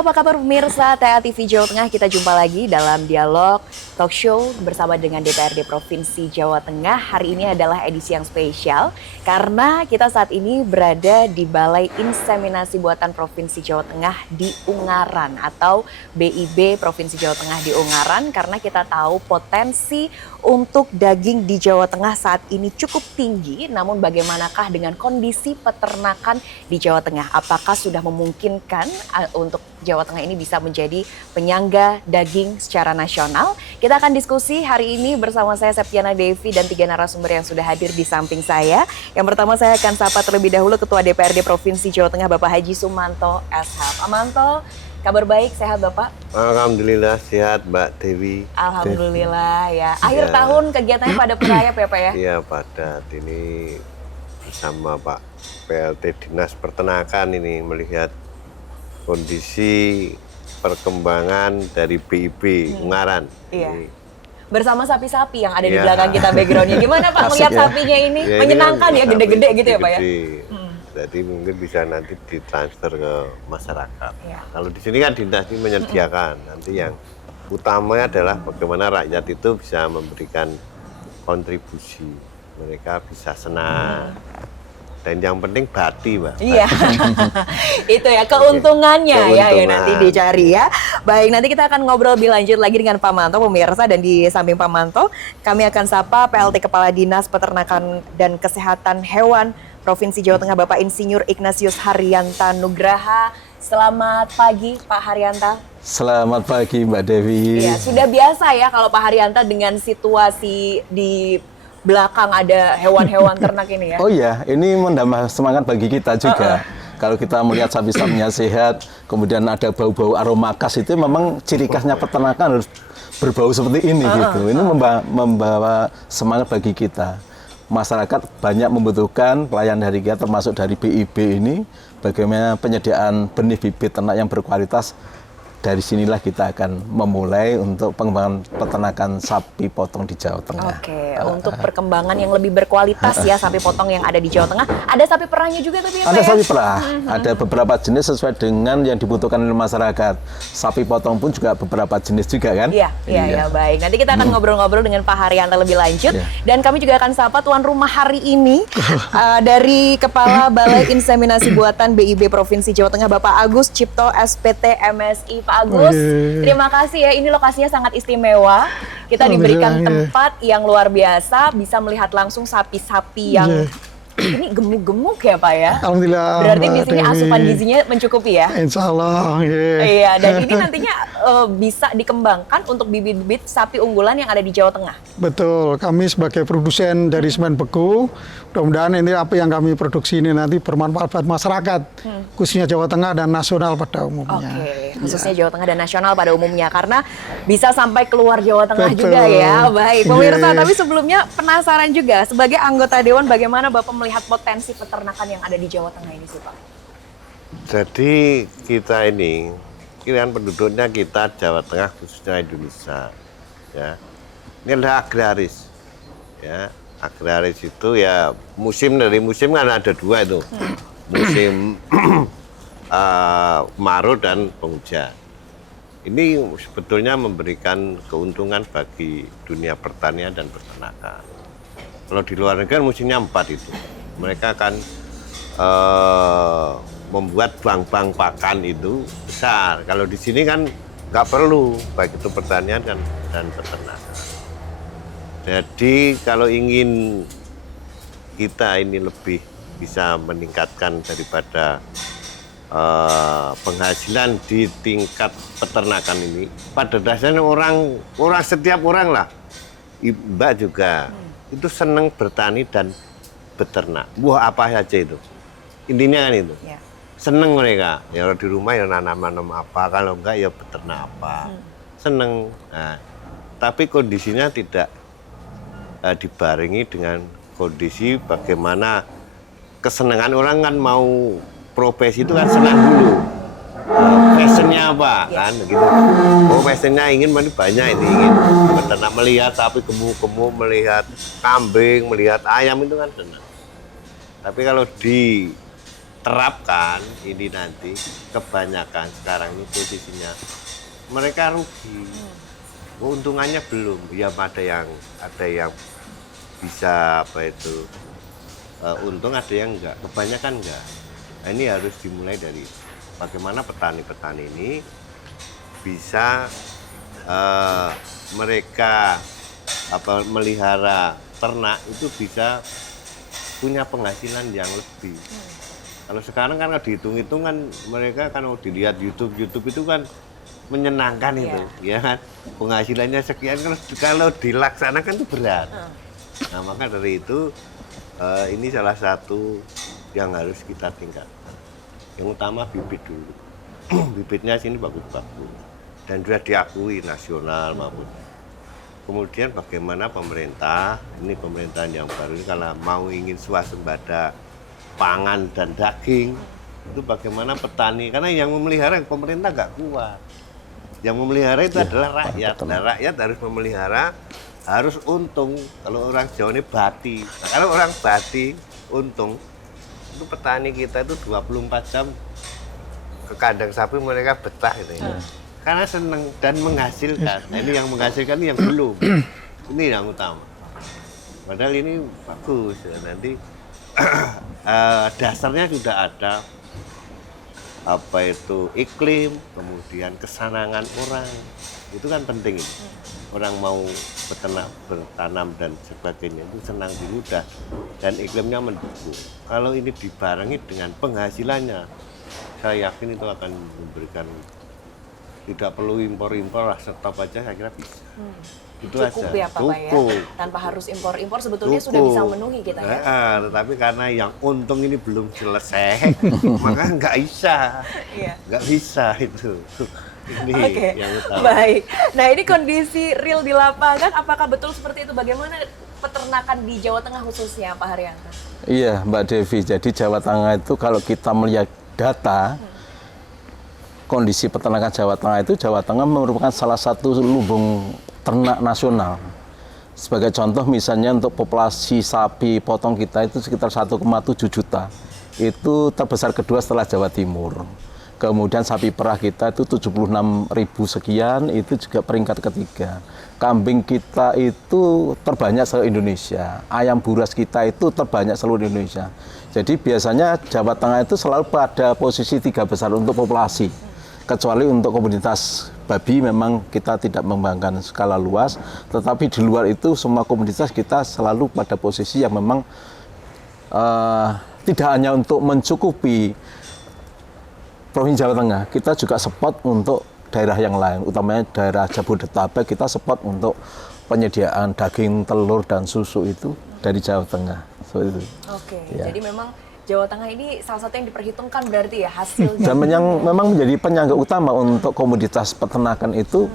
Halo, apa kabar pemirsa TA TV Jawa Tengah? Kita jumpa lagi dalam dialog talk show bersama dengan DPRD Provinsi Jawa Tengah. Hari ini adalah edisi yang spesial karena kita saat ini berada di Balai Inseminasi Buatan Provinsi Jawa Tengah di Ungaran atau BIB Provinsi Jawa Tengah di Ungaran, karena kita tahu potensi untuk daging di Jawa Tengah saat ini cukup tinggi. Namun bagaimanakah dengan kondisi peternakan di Jawa Tengah? Apakah sudah memungkinkan untuk Jawa Tengah ini bisa menjadi penyangga daging secara nasional? Kita akan diskusi hari ini bersama saya Septiana Devi dan 3 narasumber yang sudah hadir di samping saya. Yang pertama saya akan sapa terlebih dahulu Ketua DPRD Provinsi Jawa Tengah Bapak Haji Sumanto SH. Pak Manto, kabar baik, sehat Bapak? Alhamdulillah sehat Mbak Dewi. Alhamdulillah ya. Akhir tahun kegiatannya pada berayap ya Pak ya? Iya padat, ini bersama Pak PLT Dinas Peternakan ini melihat kondisi perkembangan dari BIB Ungaran. Iya. Ini, bersama sapi-sapi yang ada di Iya. belakang kita backgroundnya. Gimana Pak melihat sapinya ini? ya, Menyenangkan ini ya, kan gede-gede sapi gitu ya Pak ya? gede. Jadi mungkin bisa nanti ditransfer ke masyarakat. Iya. Kalau di sini kan dinas ini menyediakan. Nanti yang utamanya adalah bagaimana rakyat itu bisa memberikan kontribusi. Mereka bisa senang. Dan yang penting bati, Mbak. Iya, itu ya keuntungannya ya yang nanti Keuntungan. dicari ya. Baik, nanti kita akan ngobrol lebih lanjut lagi dengan Pak Manto, pemirsa, dan di samping Pak Manto kami akan sapa PLT Kepala Dinas Peternakan dan Kesehatan Hewan Provinsi Jawa Tengah Bapak Insinyur Ignatius Haryanta Nugraha. Selamat pagi Pak Haryanta. Selamat pagi Mbak Devi. Ya, sudah biasa ya kalau Pak Haryanta dengan situasi di belakang ada hewan-hewan ternak ini ya. Oh iya, ini menambah semangat bagi kita juga. Kalau kita melihat sapi-sapinya sehat, kemudian ada bau-bau aroma khas, itu memang ciri khasnya peternakan harus berbau seperti ini gitu. Ini membawa semangat bagi kita. Masyarakat banyak membutuhkan pelayan dari kita, termasuk dari BIB ini, bagaimana penyediaan benih bibit ternak yang berkualitas. Dari sinilah kita akan memulai untuk pengembangan peternakan sapi potong di Jawa Tengah. Oke, untuk perkembangan yang lebih berkualitas ya sapi potong yang ada di Jawa Tengah. Ada sapi perahnya juga tapi ya Pak Ada ya? sapi perah, ada beberapa jenis sesuai dengan yang dibutuhkan oleh masyarakat. Sapi potong pun juga beberapa jenis juga kan? Iya, baik. Nanti kita akan ngobrol-ngobrol dengan Pak Haryanta lebih lanjut. Iya. Dan kami juga akan sapa tuan rumah hari ini dari Kepala Balai Inseminasi Buatan BIB Provinsi Jawa Tengah Bapak Agus Cipto SPT MSI. Pak Agus, terima kasih ya. Ini lokasinya sangat istimewa. Kita diberikan tempat yang luar biasa, bisa melihat langsung sapi-sapi yang ini gemuk-gemuk ya Pak ya. Alhamdulillah. Berarti di Mbak sini Dewi. asupan gizinya mencukupi ya. Insya Allah. Iya, dan ini nantinya bisa dikembangkan untuk bibit-bibit sapi unggulan yang ada di Jawa Tengah. Betul, kami sebagai produsen dari semen beku, mudah-mudahan ini apa yang kami produksi ini nanti bermanfaat buat masyarakat, khususnya Jawa Tengah dan nasional pada umumnya. Oke, khususnya Jawa Tengah dan nasional pada umumnya, karena bisa sampai keluar Jawa Tengah Betul. juga ya. Baik, pemirsa, Iya. tapi sebelumnya penasaran juga, sebagai anggota Dewan bagaimana Bapak melihat potensi peternakan yang ada di Jawa Tengah ini sih Pak? Jadi kita ini kan penduduknya kita Jawa Tengah khususnya Indonesia, ya. Ini adalah agraris, ya. Agraris itu ya dari musim kan ada dua itu, musim kemarau dan penghujan. Ini sebetulnya memberikan keuntungan bagi dunia pertanian dan peternakan. Kalau di luar negeri musimnya 4 itu, mereka akan membuat bank-bank pakan itu besar. Kalau di sini kan nggak perlu, baik itu pertanian dan peternakan. Jadi kalau ingin kita ini lebih bisa meningkatkan daripada penghasilan di tingkat peternakan ini, pada dasarnya setiap orang lah, Mbak juga itu senang bertani dan beternak. Buah apa saja itu, intinya kan itu. Ya. Seneng mereka, ya kalau di rumah ya nanam apa, kalau enggak ya beternak apa, seneng. Nah, tapi kondisinya tidak dibarengi dengan kondisi bagaimana kesenangan orang kan mau profesi itu kan senang dulu. Passionnya apa kan gitu. Oh passionnya ingin banyak ini ingin beternak, melihat sapi gemuk-gemuk, melihat kambing, melihat ayam itu kan senang. Tapi kalau di terapkan ini nanti kebanyakan sekarang ini posisinya mereka rugi. Keuntungannya belum, ya ada yang bisa untung, ada yang enggak, kebanyakan enggak. Nah, ini harus dimulai dari bagaimana petani-petani ini bisa mereka melihara ternak itu bisa punya penghasilan yang lebih. Kalau sekarang kan dihitung-hitung kan mereka kalau dilihat YouTube itu kan menyenangkan itu, ya kan penghasilannya sekian, kalau dilaksanakan itu berat. Nah maka dari itu ini salah satu yang harus kita tingkatkan. Yang utama bibit dulu. Bibitnya sini bagus-bagus dan sudah diakui nasional maupun. Kemudian bagaimana pemerintah, ini pemerintahan yang baru ini kalau mau ingin swasembada pangan dan daging, itu bagaimana petani, karena yang memelihara pemerintah nggak kuat. Yang memelihara itu adalah rakyat. Nah, rakyat harus memelihara, harus untung. Kalau orang Jawa ini bati. Nah, kalau orang bati untung, itu petani kita itu 24 jam ke kandang sapi mereka betah gitu ya. Karena senang dan menghasilkan. Nah, ini yang menghasilkan ini yang belum. Ini yang utama. Padahal ini bagus ya. Nanti dasarnya sudah ada iklim, kemudian kesenangan orang. Itu kan penting ini. Orang mau bertanam dan sebagainya itu senang dulu dan iklimnya mendukung. Kalau ini dibarengi dengan penghasilannya, saya yakin itu akan memberikan, tidak perlu impor-impor lah, stop aja saya kira bisa. Itu cukup aja. Ya Pak ya, tanpa harus impor-impor sebetulnya sudah bisa memenuhi kita ya. Tetapi karena yang untung ini belum selesai, maka nggak bisa, nggak bisa itu. Ini yang utama. Baik. Nah ini kondisi real di lapangan, apakah betul seperti itu? Bagaimana peternakan di Jawa Tengah khususnya Pak Haryanto? Iya Mbak Devi, jadi Jawa Tengah itu kalau kita melihat data, kondisi peternakan Jawa Tengah itu, Jawa Tengah merupakan salah satu lumbung ternak nasional. Sebagai contoh misalnya untuk populasi sapi potong kita itu sekitar 1,7 juta. Itu terbesar kedua setelah Jawa Timur. Kemudian sapi perah kita itu 76.000 sekian, itu juga peringkat ketiga. Kambing kita itu terbanyak seluruh Indonesia. Ayam buras kita itu terbanyak seluruh Indonesia. Jadi biasanya Jawa Tengah itu selalu pada posisi 3 besar untuk populasi. Kecuali untuk komunitas babi memang kita tidak mengembangkan skala luas, tetapi di luar itu semua komunitas kita selalu pada posisi yang memang tidak hanya untuk mencukupi Provinsi Jawa Tengah, kita juga support untuk daerah yang lain, utamanya daerah Jabodetabek, kita support untuk penyediaan daging, telur, dan susu itu dari Jawa Tengah. Oke, jadi memang Jawa Tengah ini salah satu yang diperhitungkan berarti ya hasilnya. Dan yang memang menjadi penyangga utama untuk komoditas peternakan itu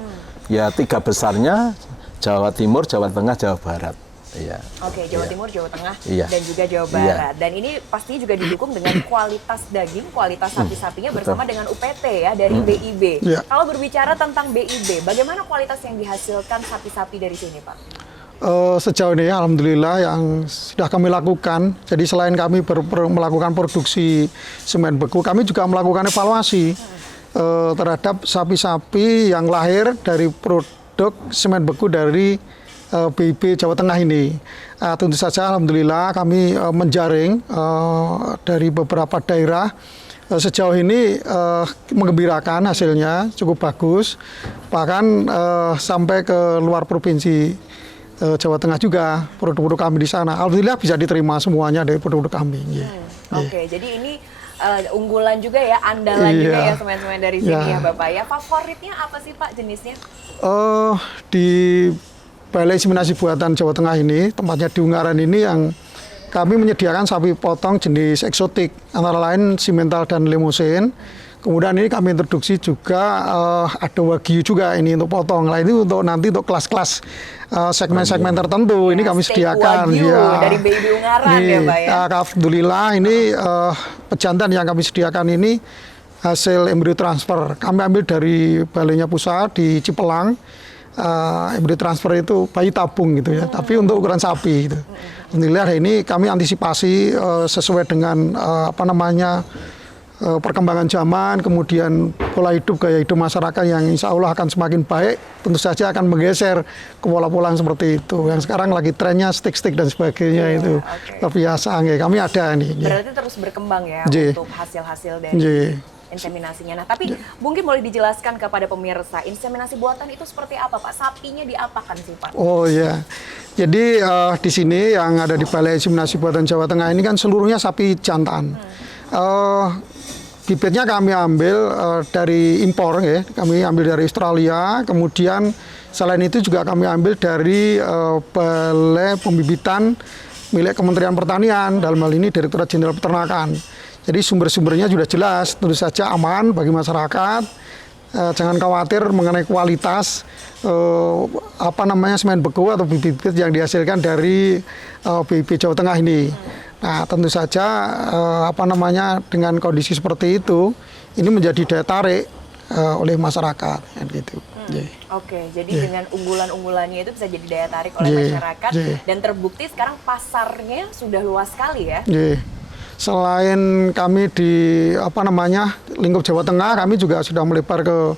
ya 3 besarnya Jawa Timur, Jawa Tengah, Jawa Barat. Iya. Oke, Jawa Timur, Jawa Tengah, Iya. dan juga Jawa Barat. Dan ini pastinya juga didukung dengan kualitas daging, kualitas sapi-sapinya bersama dengan UPT ya dari BIB. Iya. Kalau berbicara tentang BIB, bagaimana kualitas yang dihasilkan sapi-sapi dari sini, Pak? Sejauh ini alhamdulillah yang sudah kami lakukan, jadi selain kami melakukan produksi semen beku, kami juga melakukan evaluasi terhadap sapi-sapi yang lahir dari produk semen beku dari BIB Jawa Tengah ini. Tentu saja alhamdulillah kami menjaring dari beberapa daerah. Sejauh ini menggembirakan, hasilnya cukup bagus, bahkan sampai ke luar provinsi Jawa Tengah juga produk-produk kami di sana. Alhamdulillah bisa diterima semuanya dari produk-produk kami. Oke, jadi ini unggulan juga ya, andalan juga ya semen-semen dari sini ya Bapak ya. Favoritnya apa sih Pak jenisnya? Di Balai Inseminasi Buatan Jawa Tengah ini, tempatnya di Ungaran ini, yang kami menyediakan sapi potong jenis eksotik, antara lain Simmental dan Limousin. Kemudian ini kami introduksi juga ada Wagyu juga ini untuk potong. Nah, ini untuk nanti untuk kelas-kelas segmen-segmen tertentu ini kami sediakan. Wagyu dari Baby Ungaran ya Pak ya. Alhamdulillah ini pejantan yang kami sediakan ini hasil embrio transfer. Kami ambil dari balainya pusat di Cipelang. Embrio transfer itu bayi tabung gitu ya, tapi untuk ukuran sapi gitu. Alhamdulillah ini kami antisipasi sesuai dengan perkembangan zaman, kemudian pola hidup, gaya hidup masyarakat yang insya Allah akan semakin baik, tentu saja akan menggeser ke pola-pola yang seperti itu. Yang sekarang lagi trennya stick-stick dan sebagainya itu. Luar biasa, kami ada nih. Berarti terus berkembang ya untuk hasil-hasil dari inseminasinya. Nah, tapi mungkin boleh dijelaskan kepada pemirsa, inseminasi buatan itu seperti apa, Pak? Sapinya diapakan sih, Pak? Oh ya, jadi di sini yang ada di Balai Inseminasi Buatan Jawa Tengah ini kan seluruhnya sapi jantan. Bibitnya kami ambil dari impor, ya. Kami ambil dari Australia. Kemudian selain itu juga kami ambil dari Balai Pembibitan milik Kementerian Pertanian. Dalam hal ini Direktorat Jenderal Peternakan. Jadi sumber-sumbernya sudah jelas, tentu saja aman bagi masyarakat. Jangan khawatir mengenai kualitas semen beku atau bibit-bibit yang dihasilkan dari BIP Jawa Tengah ini. Nah, tentu saja dengan kondisi seperti itu, ini menjadi daya tarik oleh masyarakat, gitu. Oke, jadi dengan unggulan-unggulannya itu bisa jadi daya tarik oleh masyarakat dan terbukti sekarang pasarnya sudah luas sekali ya. Selain kami di lingkup Jawa Tengah, kami juga sudah melebar ke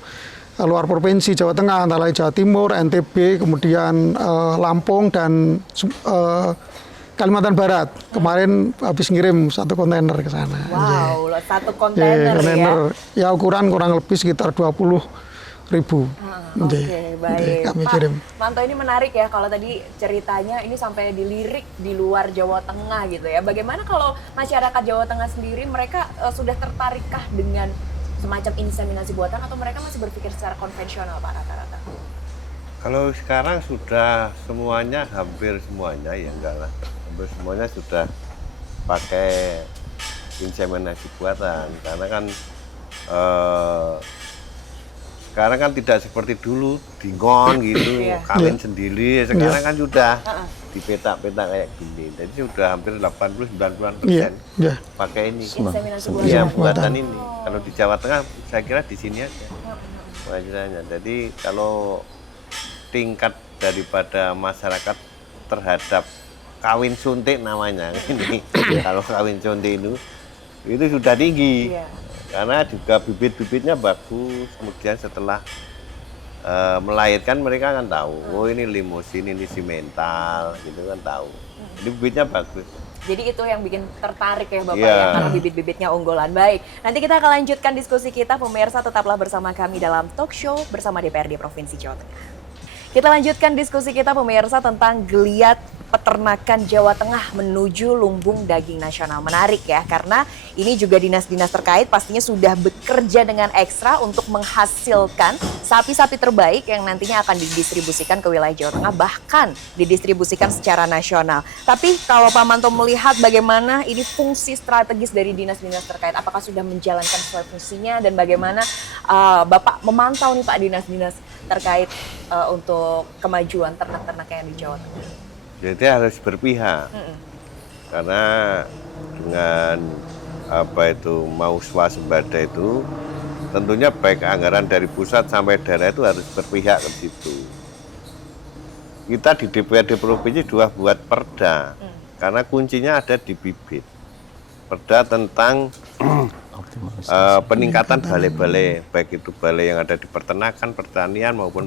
luar provinsi Jawa Tengah, antara lain Jawa Timur, NTB, kemudian Lampung dan Kalimantan Barat. Kemarin habis ngirim 1 kontainer ke sana. Wow, 1 kontainer ya. Ya ukuran kurang lebih sekitar 20.000. Oke, baik. Kami Pak kirim. Manto, ini menarik ya kalau tadi ceritanya ini sampai dilirik di luar Jawa Tengah gitu ya. Bagaimana kalau masyarakat Jawa Tengah sendiri, mereka sudah tertarikkah dengan semacam inseminasi buatan atau mereka masih berpikir secara konvensional, Pak, rata-rata? Kalau sekarang sudah semuanya, hampir semuanya ya enggak lah. Hampir semuanya sudah pakai inseminasi buatan karena kan sekarang kan tidak seperti dulu dingon gitu, kawin sendiri. Sekarang kan sudah dipetak-petak kayak gini. Jadi sudah hampir 80-90% pakai ini. Inseminasi buatan ini. Kalau di Jawa Tengah saya kira di sini aja pengajarannya. Jadi kalau tingkat daripada masyarakat terhadap kawin suntik namanya ini, kalau kawin suntik itu sudah tinggi. Karena juga bibit-bibitnya bagus, kemudian setelah melahirkan mereka kan tahu, oh ini limusin, ini simental, gitu kan tahu. Jadi bibitnya bagus. Jadi itu yang bikin tertarik ya Bapak ya, karena bibit-bibitnya unggulan. Baik, nanti kita akan lanjutkan diskusi kita, pemirsa tetaplah bersama kami dalam talk show bersama DPRD Provinsi Jawa Tengah. Kita lanjutkan diskusi kita, pemirsa, tentang geliat peternakan Jawa Tengah menuju lumbung daging nasional. Menarik ya, karena ini juga dinas-dinas terkait pastinya sudah bekerja dengan ekstra untuk menghasilkan sapi-sapi terbaik yang nantinya akan didistribusikan ke wilayah Jawa Tengah, bahkan didistribusikan secara nasional. Tapi kalau Pak Manto melihat bagaimana ini fungsi strategis dari dinas-dinas terkait, apakah sudah menjalankan sesuai fungsinya dan bagaimana Bapak memantau nih Pak dinas-dinas terkait untuk kemajuan ternak-ternak yang di Jawa Tengah? Jadi harus berpihak, karena dengan mau swasembada itu tentunya baik anggaran dari pusat sampai daerah itu harus berpihak ke situ. Kita di DPRD Provinsi juga buat perda, karena kuncinya ada di bibit. Perda tentang peningkatan balai-balai, baik itu balai yang ada di peternakan, pertanian maupun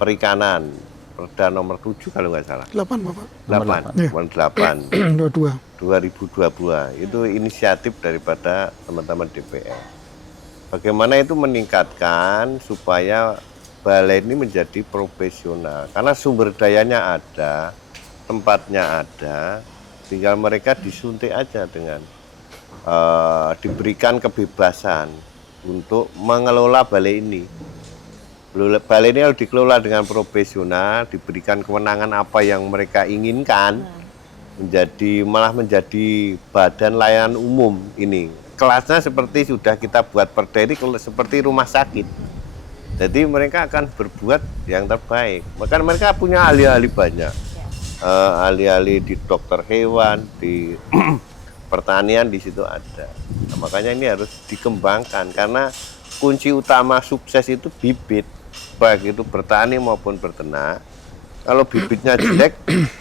perikanan. Perda nomor 7 kalau nggak salah. 8 Bapak. 8. 2022. Itu inisiatif daripada teman-teman DPR. Bagaimana itu meningkatkan supaya balai ini menjadi profesional. Karena sumber dayanya ada, tempatnya ada, tinggal mereka disuntik aja dengan diberikan kebebasan untuk mengelola balai ini. Balai ini harus dikelola dengan profesional, diberikan kewenangan apa yang mereka inginkan, malah menjadi badan layanan umum ini. Kelasnya seperti sudah kita buat perda ini seperti rumah sakit. Jadi mereka akan berbuat yang terbaik. Bahkan mereka punya ahli-ahli banyak. Ahli-ahli di dokter hewan, di pertanian di situ ada. Nah, makanya ini harus dikembangkan karena kunci utama sukses itu bibit. Baik itu bertani maupun berternak, kalau bibitnya jelek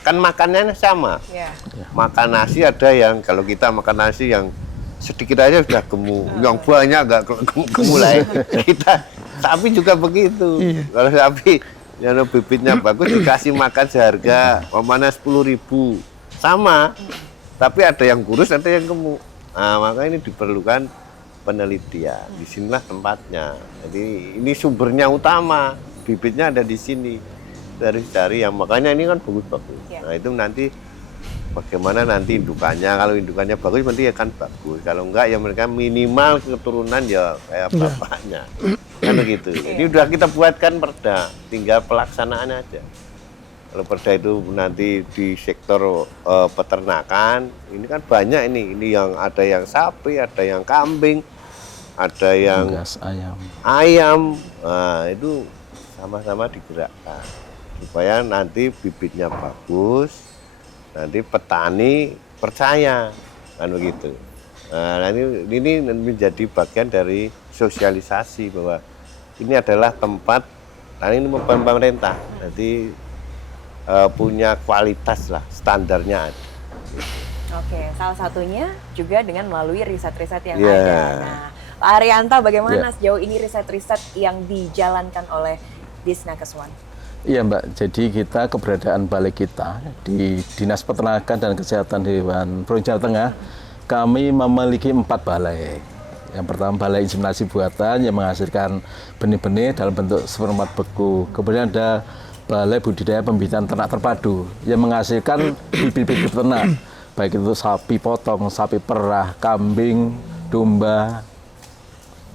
kan makannya sama. Iya. Makan nasi ada yang kalau kita makan nasi yang sedikit aja sudah gemuk, yang banyak nggak gemuk lah. Kita sapi juga begitu. Kalau sapi yang bibitnya bagus dikasih makan seharga umpamanya 10.000 sama, tapi ada yang kurus ada yang gemuk. Nah, maka ini diperlukan penelitian. Disinilah tempatnya. Jadi ini sumbernya utama, bibitnya ada di sini. Dari cari yang makanya ini kan bagus-bagus. Ya. Nah itu nanti bagaimana nanti indukannya. Kalau indukannya bagus nanti akan bagus. Kalau enggak ya mereka minimal keturunan ya kayak bapaknya. Kan begitu. Jadi udah kita buatkan perda, tinggal pelaksanaannya aja. Kalau perda itu nanti di sektor peternakan, ini kan banyak ini yang ada yang sapi, ada yang kambing, ada yang Gas ayam. ayam. Nah, itu sama-sama digerakkan supaya nanti bibitnya bagus, nanti petani percaya, kan begitu. Nah, ini menjadi bagian dari sosialisasi bahwa ini adalah tempat, ini pemerintah, jadi punya kualitas lah, standarnya ada. Oke, salah satunya juga dengan melalui riset-riset yang Yeah. ada. Nah, Pak Arianta, bagaimana Yeah. sejauh ini riset-riset yang dijalankan oleh Disnakeswan? Iya Mbak, jadi kita keberadaan balai kita di Dinas Peternakan dan Kesehatan Hewan Provinsi Jawa Tengah, kami memiliki 4 balai. Yang pertama balai inseminasi buatan yang menghasilkan benih-benih dalam bentuk spermat beku. Kemudian ada balai budidaya pembibitan ternak terpadu yang menghasilkan bibit-bibit ternak, baik itu sapi potong, sapi perah, kambing, domba,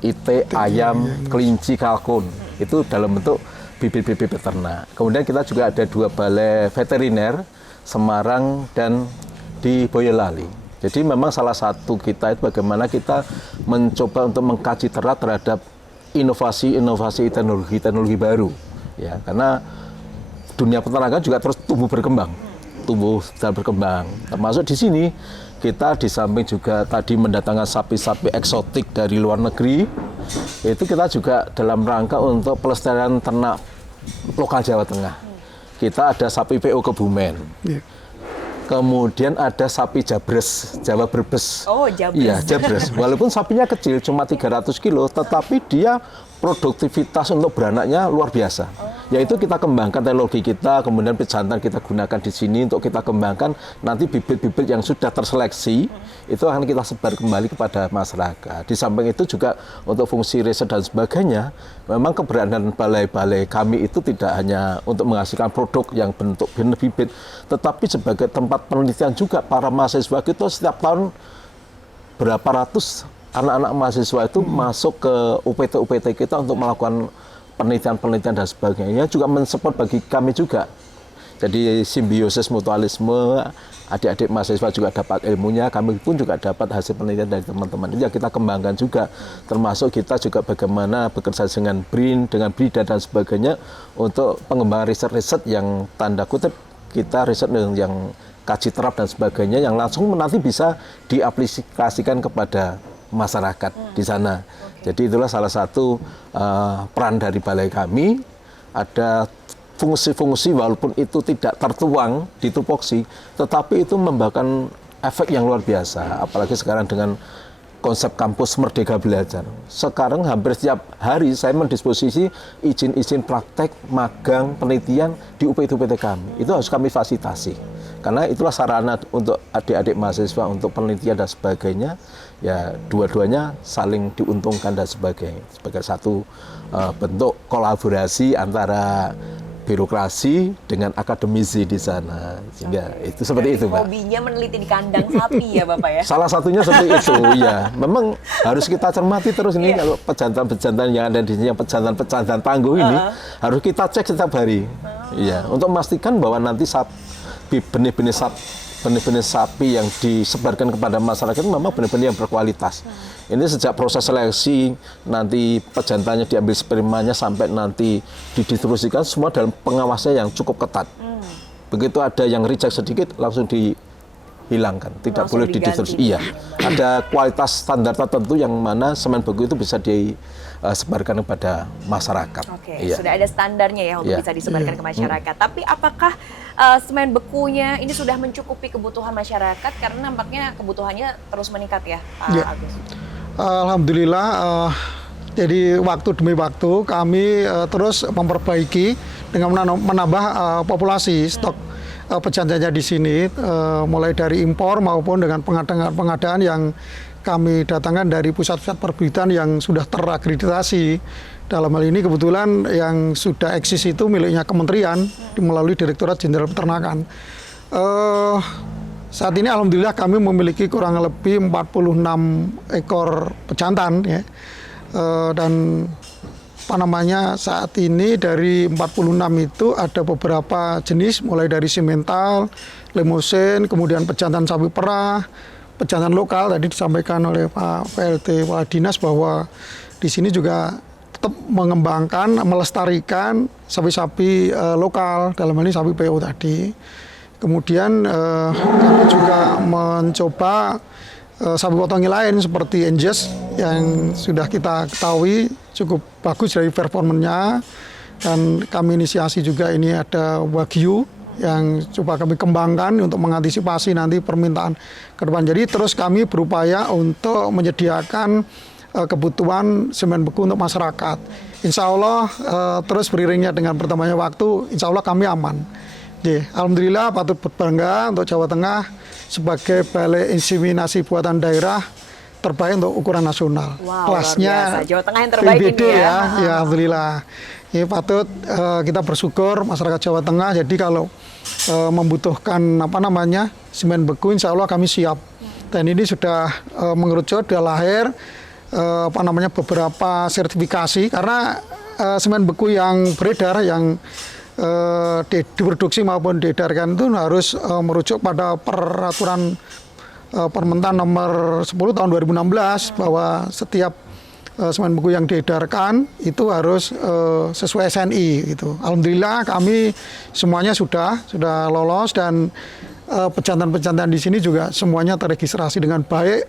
itik, ayam, kelinci, kalkun. Itu dalam bentuk bibit-bibit ternak. Kemudian kita juga ada 2 balai veteriner, Semarang dan di Boyolali. Jadi memang salah satu kita itu bagaimana kita mencoba untuk mengkaji terhadap inovasi-inovasi teknologi baru. Ya, karena dunia peternakan juga terus tumbuh dan berkembang. Termasuk di sini kita di samping juga tadi mendatangkan sapi-sapi eksotik dari luar negeri, itu kita juga dalam rangka untuk pelestarian ternak lokal Jawa Tengah. Kita ada sapi PO Kebumen. Kemudian ada sapi Jabres, Jawa Brebes. Oh, Jabres. Iya, Jabres. Walaupun sapinya kecil, cuma 300 kilo, tetapi dia produktivitas untuk beranaknya luar biasa. Yaitu kita kembangkan teknologi kita, kemudian pejantan kita gunakan di sini untuk kita kembangkan. Nanti bibit-bibit yang sudah terseleksi, itu akan kita sebar kembali kepada masyarakat. Di samping itu juga untuk fungsi riset dan sebagainya, memang keberadaan balai-balai kami itu tidak hanya untuk menghasilkan produk yang bentuk bibit, tetapi sebagai tempat penelitian juga para mahasiswa kita setiap tahun berapa ratus anak-anak mahasiswa itu masuk ke UPT kita untuk melakukan penelitian dan sebagainya, juga mensupport bagi kami juga. Jadi simbiosis mutualisme, adik-adik mahasiswa juga dapat ilmunya, kami pun juga dapat hasil penelitian dari teman-teman. Itu yang kita kembangkan juga, termasuk kita juga bagaimana bekerja dengan BRIN, dengan BRIDA dan sebagainya untuk pengembangan riset-riset yang tanda kutip kita riset yang kaji terap dan sebagainya, yang langsung nanti bisa diaplikasikan kepada masyarakat di sana. Jadi itulah salah satu peran dari balai kami. Ada fungsi-fungsi walaupun itu tidak tertuang di tupoksi, tetapi itu membawakan efek yang luar biasa. Apalagi sekarang dengan konsep kampus Merdeka Belajar. Sekarang hampir setiap hari saya mendisposisi izin-izin praktek, magang, penelitian di UPT kami. Itu harus kami fasilitasi. Karena itulah sarana untuk adik-adik mahasiswa untuk penelitian dan sebagainya. Ya dua-duanya saling diuntungkan dan sebagainya. Sebagai satu bentuk kolaborasi antara birokrasi dengan akademisi di sana. Sehingga itu seperti itu, Mbak. Hobinya meneliti di kandang sapi ya, Bapak ya? Salah satunya seperti itu, ya. Memang harus kita cermati terus ini kalau pejantan-pejantan yang ada di sini, yang pejantan tangguh ini harus kita cek setiap hari. Iya, untuk memastikan bahwa nanti benih-benih sapi yang disebarkan kepada masyarakat memang benih-benih yang berkualitas. Ini sejak proses seleksi, nanti pejantannya diambil spermanya sampai nanti didistribusikan semua dalam pengawasan yang cukup ketat. Begitu ada yang reject sedikit langsung dihilangkan, tidak Langsung boleh diganti. didistribusi. Iya, ada kualitas standar tertentu yang mana semen beku itu bisa disebarkan kepada masyarakat. Oke, Iya. sudah ada standarnya ya untuk Iya. bisa disebarkan ke masyarakat. Tapi apakah semen bekunya ini sudah mencukupi kebutuhan masyarakat? Karena nampaknya kebutuhannya terus meningkat ya, Pak Iya. Agus. Alhamdulillah, jadi waktu demi waktu kami terus memperbaiki dengan menambah populasi stok pejantannya di sini, mulai dari impor maupun dengan pengadaan yang kami datangkan dari pusat-pusat perbuitan yang sudah terakreditasi. Dalam hal ini kebetulan yang sudah eksis itu miliknya kementerian melalui Direktorat Jenderal Peternakan. Saat ini alhamdulillah kami memiliki kurang lebih 46 ekor pejantan ya. Dan saat ini dari 46 itu ada beberapa jenis mulai dari simental, lemosen, kemudian pejantan sapi perah, pejantan lokal tadi disampaikan oleh Pak PLT Kepala Dinas bahwa di sini juga tetap mengembangkan, melestarikan sapi-sapi lokal, dalam hal ini sapi PO tadi. Kemudian kami juga mencoba sapi potongi lain seperti Angus yang sudah kita ketahui cukup bagus dari performanya, dan kami inisiasi juga ini ada Wagyu yang coba kami kembangkan untuk mengantisipasi nanti permintaan ke depan. Jadi terus kami berupaya untuk menyediakan kebutuhan semen beku untuk masyarakat. Insya Allah terus beriringnya dengan bertambahnya waktu, insya Allah kami aman. Alhamdulillah patut berbangga untuk Jawa Tengah sebagai balai inseminasi buatan daerah terbaik untuk ukuran nasional. Wow, kelasnya luar biasa. Jawa Tengah yang terbaik PBD ini ya. Ya alhamdulillah. Ini patut kita bersyukur masyarakat Jawa Tengah. Jadi kalau membutuhkan semen beku, insya Allah kami siap. Dan ini sudah mengerucut, sudah lahir beberapa sertifikasi, karena semen beku yang beredar yang diproduksi maupun diedarkan itu harus merujuk pada peraturan Permentan nomor 10 tahun 2016 bahwa setiap semen beku yang diedarkan itu harus sesuai SNI gitu. Alhamdulillah kami semuanya sudah lolos, dan pejantan-pejantan di sini juga semuanya teregistrasi dengan baik.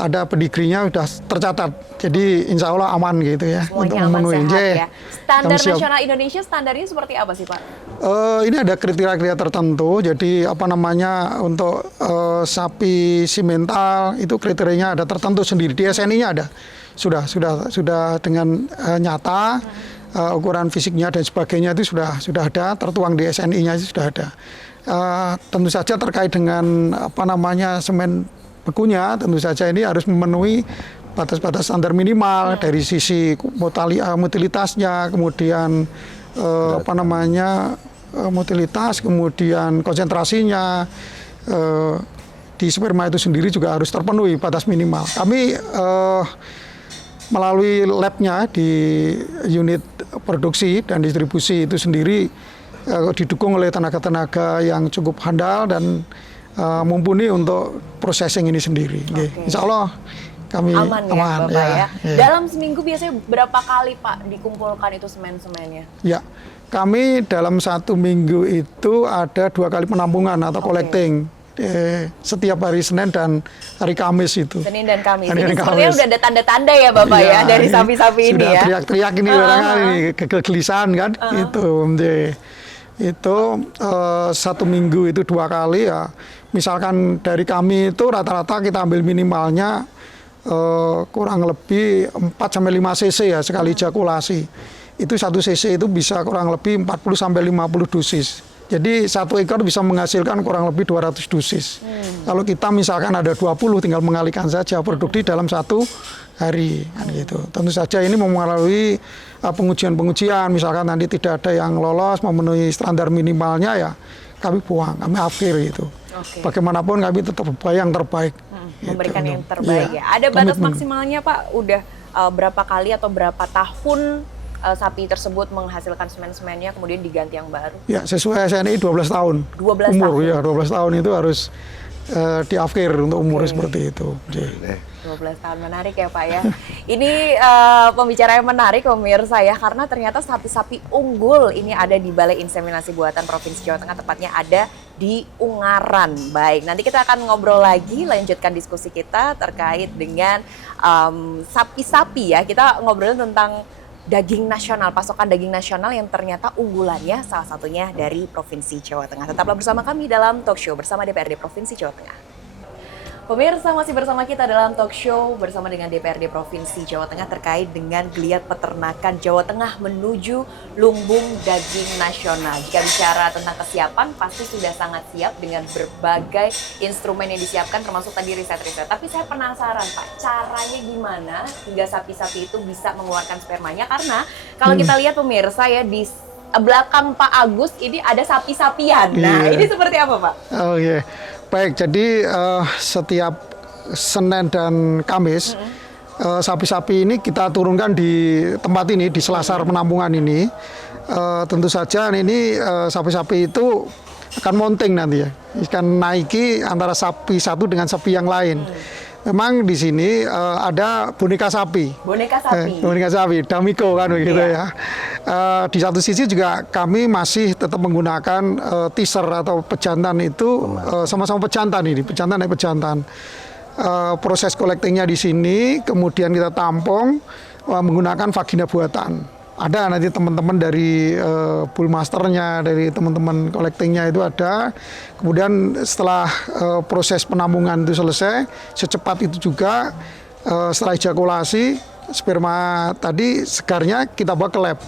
Ada pedigrinya sudah tercatat, jadi insya Allah aman gitu ya. Semuanya aman, sehat ya. Standar nasional Indonesia standarnya seperti apa sih Pak? Ini ada kriteria tertentu, jadi untuk sapi simental itu kriterianya ada tertentu sendiri, di SNI-nya ada, sudah dengan nyata, ukuran fisiknya dan sebagainya itu sudah ada, tertuang di SNI-nya itu sudah ada. Tentu saja terkait dengan semen bekunya, tentu saja ini harus memenuhi batas-batas standar minimal dari sisi motilitasnya, kemudian motilitas, kemudian konsentrasinya di sperma itu sendiri juga harus terpenuhi batas minimal. Kami melalui labnya di unit produksi dan distribusi itu sendiri didukung oleh tenaga-tenaga yang cukup handal dan mumpuni untuk processing ini sendiri. Okay. Insya Allah kami aman ya, Bapak ya. Dalam seminggu biasanya berapa kali Pak dikumpulkan itu semen-semennya? Ya, kami dalam satu minggu itu ada 2 kali penampungan atau collecting. Setiap hari Senin dan hari Kamis itu. Senin dan Kamis. Ini sebenarnya udah ada tanda-tanda ya Bapak ya dari sapi-sapi ini ya. Sudah teriak-teriak ini barangkali kegelisahan kan. Itu satu minggu itu 2 kali ya. Misalkan dari kami itu rata-rata kita ambil minimalnya kurang lebih 4-5 cc ya sekali ejakulasi. Itu 1 cc itu bisa kurang lebih 40-50 dosis. Jadi 1 ekor bisa menghasilkan kurang lebih 200 dosis. Kalau kita misalkan ada 20 tinggal mengalihkan saja produksi dalam 1 hari kan gitu. Tentu saja ini melalui pengujian-pengujian, misalkan nanti tidak ada yang lolos memenuhi standar minimalnya ya kami buang, kami akhir itu. Okay. Bagaimanapun kami tetap yang terbaik. Memberikan gitu. yang terbaik ya. Ada batas maksimalnya Pak, udah berapa kali atau berapa tahun sapi tersebut menghasilkan semen-semennya kemudian diganti yang baru? Ya, sesuai SNI 12 tahun. 12 umur tahun. Ya, 12 tahun itu harus diakhir untuk umur seperti itu. 12 tahun, menarik ya Pak ya. Ini pembicaraan menarik pemirsa ya, karena ternyata sapi-sapi unggul ini ada di Balai Inseminasi Buatan Provinsi Jawa Tengah, tepatnya ada di Ungaran. Baik, nanti kita akan ngobrol lagi, lanjutkan diskusi kita terkait dengan sapi-sapi ya. Kita ngobrolin tentang daging nasional, pasokan daging nasional yang ternyata unggulannya salah satunya dari Provinsi Jawa Tengah. Tetaplah bersama kami dalam talk show bersama DPRD Provinsi Jawa Tengah. Pemirsa, masih bersama kita dalam talk show bersama dengan DPRD Provinsi Jawa Tengah terkait dengan geliat peternakan Jawa Tengah menuju lumbung daging nasional. Jika bicara tentang kesiapan, pasti sudah sangat siap dengan berbagai instrumen yang disiapkan termasuk tadi riset-riset. Tapi saya penasaran Pak, caranya gimana hingga sapi-sapi itu bisa mengeluarkan spermanya? Karena kalau kita lihat pemirsa ya di belakang Pak Agus ini ada sapi-sapian. Nah, ini seperti apa Pak? Oh iya. Baik, jadi setiap Senin dan Kamis sapi-sapi ini kita turunkan di tempat ini, di selasar penampungan ini. Tentu saja ini sapi-sapi itu akan mounting nanti ya, akan naiki antara sapi satu dengan sapi yang lain. Memang di sini ada boneka sapi. Boneka sapi, Damiko kan begitu ya. Di satu sisi juga kami masih tetap menggunakan teaser atau pejantan itu sama-sama pejantan ini, pejantan naik pejantan. Proses collectingnya di sini, kemudian kita tampung menggunakan vagina buatan. Ada nanti teman-teman dari bullmasternya, dari teman-teman collectingnya itu ada. Kemudian setelah proses penampungan itu selesai, secepat itu juga setelah ejakulasi sperma tadi segarnya kita bawa ke lab.